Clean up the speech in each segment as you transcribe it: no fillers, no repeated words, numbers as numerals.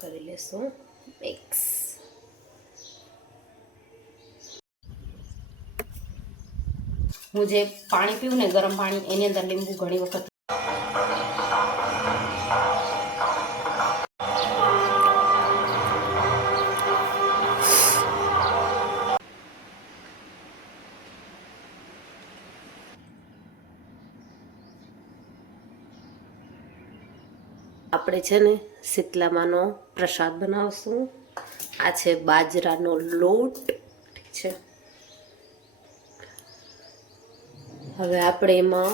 કરી લેશું મિક્સ. હું જે પાણી પીવું ને ગરમ પાણી, એની અંદર લીંબુ ઘણી વખત આપણે છે ને શીતલામાનો પ્રસાદ બનાવશું. આ છે બાજરાનો લોટ, ઠીક છે. હવે આપણે એમાં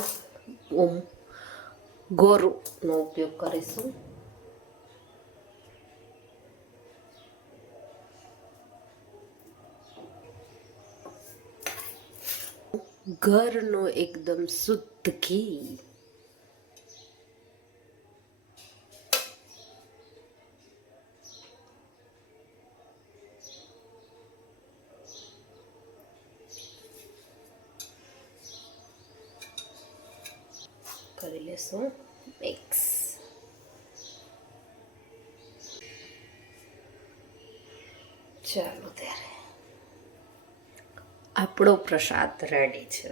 ગોળનો ઉપયોગ કરીશું. ઘરનો એકદમ શુદ્ધ ઘી. કરી લેશું મિક્સ. ચાલો ત્યારે આપણો પ્રસાદ રેડી છે.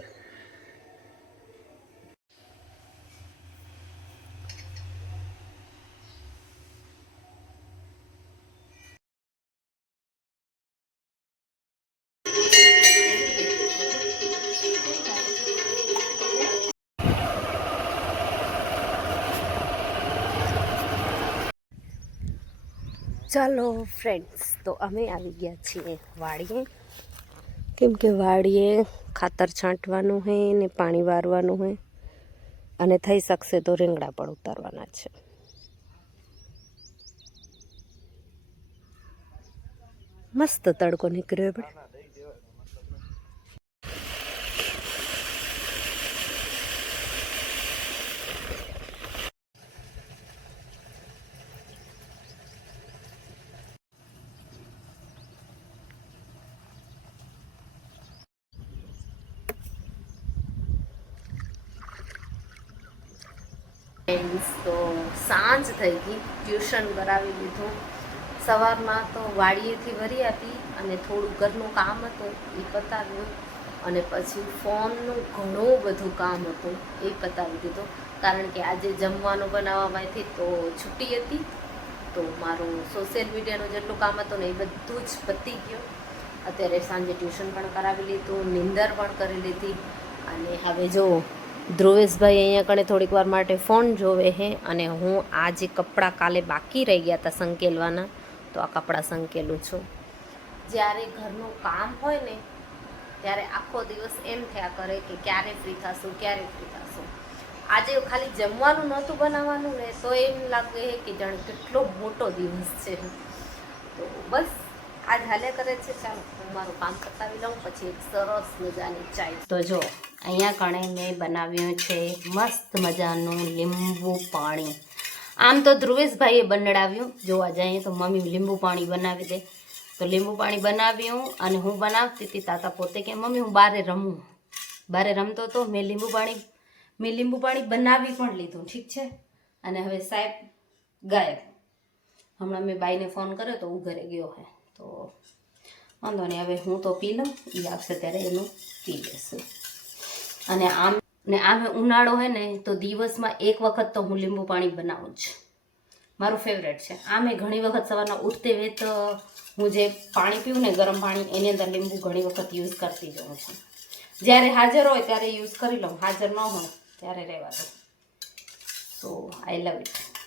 ચાલો ફ્રેન્ડ્સ, તો અમે આવી ગયા છીએ વાડીએ, કેમ કે વાડીએ ખાતર છાંટવાનું હોય ને પાણી વારવાનું હોય, અને થઈ શકશે તો રીંગણા પણ ઉતારવાના છે. મસ્ત તડકો નીકળ્યો આપણે. તો સાંજ થઈ ગઈ, ટ્યુશન કરાવી લીધું. સવારમાં તો વાડીએથી વરી આપી અને થોડું ઘરનું કામ હતું એ પતાવ્યું, અને પછી ફોનનું ઘણું બધું કામ હતું એ પતાવી દીધું. કારણ કે આજે જમવાનું બનાવવામાંથી તો છૂટી હતી, તો મારું સોશિયલ મીડિયાનું જેટલું કામ હતું ને એ બધું જ પતી ગયું. અત્યારે સાંજે ટ્યુશન પણ કરાવી લીધું, નિંદર પણ કરી લીધી. અને હવે જો ધ્રુવેશભાઈ અહીંયા કણે થોડીક વાર માટે ફોન જોવે હે, અને હું આ જે કપડાં કાલે બાકી રહી ગયા હતા સંકેલવાના, તો આ કપડાં સંકેલું છું. જ્યારે ઘરનું કામ હોય ને ત્યારે આખો દિવસ એમ થયા કરે કે ક્યારે ફ્રી થશું, ક્યારે ફ્રી થશું. આજે ખાલી જમવાનું નહોતું બનાવવાનું ને તો એમ લાગે કે જાણે કેટલો મોટો દિવસ છે. તો બસ આજ હાલ્યા કરે છે. ચાલો હું મારું કામ પતાવી લઉં, પછી એક સરસ મજાની ચાય. તો જો અહીંયા કણે મેં બનાવ્યું છે મસ્ત મજાનું લીંબુ પાણી. આમ તો ધ્રુવેશભાઈએ બનાવ્યું, જોવા જઈએ તો મમ્મી લીંબુ પાણી બનાવી દે, તો લીંબુ પાણી બનાવ્યું. અને હું બનાવતી હતી, તાતા પોતે કે મમ્મી હું બારે રમતો હતો, મેં લીંબુ પાણી બનાવી પણ લીધું, ઠીક છે. અને હવે સાહેબ ગાયબ. હમણાં મેં બાઈને ફોન કર્યો તો હું ઘરે ગયો હે, તો વાંધો નહીં, હવે હું તો પી લઉં, એ આવશે ત્યારે એનું પી લેશું. અને આમ ઉનાળો હોય ને તો દિવસમાં એક વખત તો હું લીંબુ પાણી બનાવું જ, મારું ફેવરેટ છે. આમે ઘણી વખત સવારના ઉઠતે વેત હું જે પાણી પીવું ને ગરમ પાણી, એની અંદર લીંબુ ઘણી વખત યુઝ કરતી જાઉં છું. જ્યારે હાજર હોય ત્યારે યુઝ કરી લઉં, હાજર ન હોય ત્યારે રહેવા દો. સો આઈ લવ ઇટ.